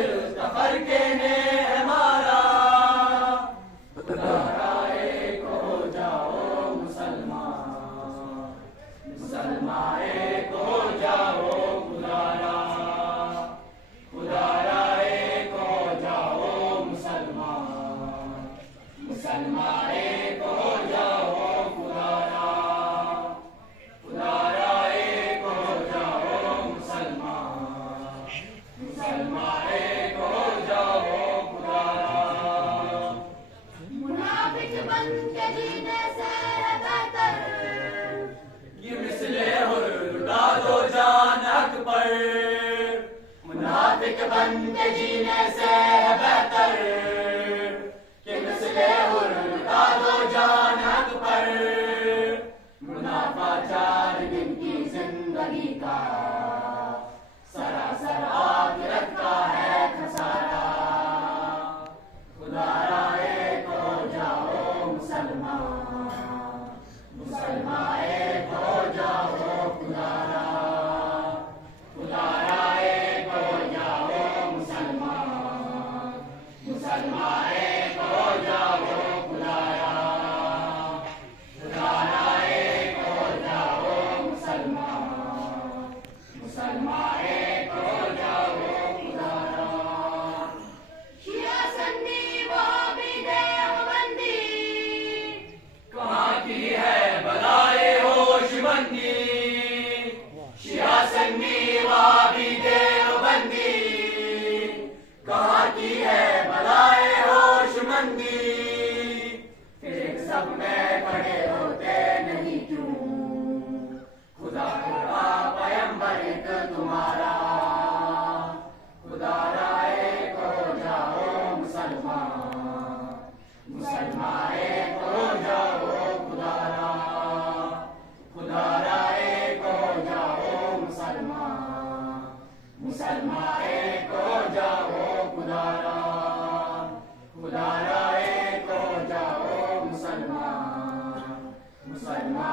दिल तफरके ने है मारा। खुदारा एक हो जाओ मुसलमान, मुसलमान एक हो जाओ खुदारा। खुदारा एक हो जाओ मुसलमान, मुसलमान एक हो जाओ खुदारा। खुदारा एक हो जाओ मुसलमान, मुसलमान एक हो जाओ खुदारा। मुनाफिक बन के जीने से है बेहतर, ये मिसले हुर लुटा दो जान हक पर। मुनाफिक बन के जीने से है बेहतर, कि मिसले हुर लुटा दो जान हक पर। मुनाफा 4 दिन की जिंदगी का, सरासर आखिरत का है खसारा। खुदारा एक हो जाओ मुसलमान, मुसलमान एक हो जाओ खुदारा। खुदारा एक हो जाओ मुसलमान, मुसलमान एक हो जाओ खुदारा। खुदारा एक हो जाओ मुसलमान, मुसलमान एक हो जाओ खुदारा। शिया सन्नी वो भी देवबंदी, कहाँ की है बलाए होशमंदी। शिया सन्नी वाबी देवबंदी, कहाँ की है बलाए होशमंदी। फिर एक सब में खड़े होते नहीं क्यों, खुदा खुदा पैगंबर एक तुम्हारा। खुदारा एक हो जाओ मुसलमान, मुसलमान एक हो जाओ खुदारा। खुदारा एक हो जाओ मुसलमान, मुसलमान एक हो जाओ खुदारा। खुदारा एक हो जाओ मुसलमान, मुसलमान